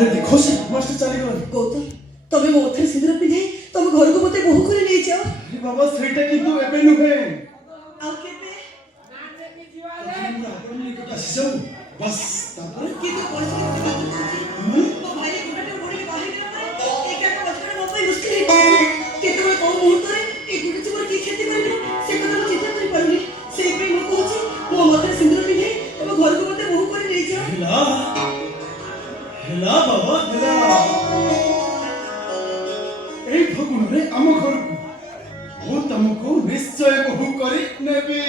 अरे देखो से मास्टर चली गला गौतम तमे मो मथे सिंदूर पिंधे तम घर को मते बहु करे नै जाओ अरे बाबा सेटा किंतु एबे नुहे आ केते बस तापर कि तो परिस्थिति तो भाई गुडे गुडी बाहर गेला एका का बचपन मो पे मुश्किल है केते में को मुहूर्त रे ए गुडी चोर की खेती करबे से कदम चिंता कर पड़नी से पे मो कहूची मो मथे सिंदूर पिंधे तम घर को मते बहु करे नै जाओ हेला हेला बाबा हेला ए फगुन रे आम घर को वो तुमको निश्चय बहु करी नेबी